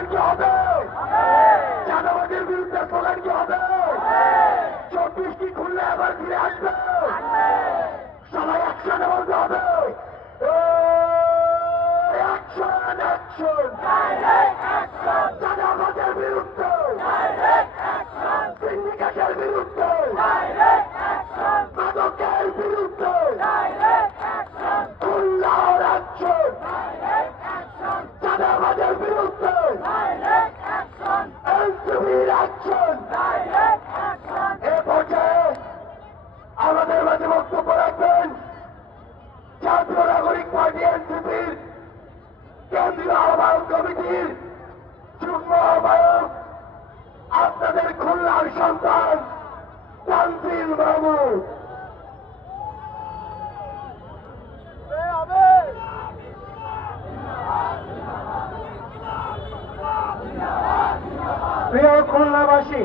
Slogan কি হবে? চাঁদাবাজের বিরুদ্ধে স্লোগান কি হবে? 24টি খুললে আবার ফিরে আসবে, সবাই একসাথে বলতে হবে অ্যাকশন অ্যাকশন, চাঁদাবাজের বিরুদ্ধে, সিন্ডিকেটের বিরুদ্ধে, মাদকের বিরুদ্ধে, খুলনার অ্যাকশন, চাঁদাবাজের বিরুদ্ধে এনসিপির অ্যাকশন। এ পর্যায়ে আমাদের মাঝে বক্তব্য রাখবেন জাতীয় নাগরিক পার্টি এনসিপির কেন্দ্রীয় আহ্বায়ক কমিটির যুগ্ম আহ্বায়ক, আপনাদের খুলনার সন্তান তানজিল মাহমুদ। প্রিয় খুলনাবাসী,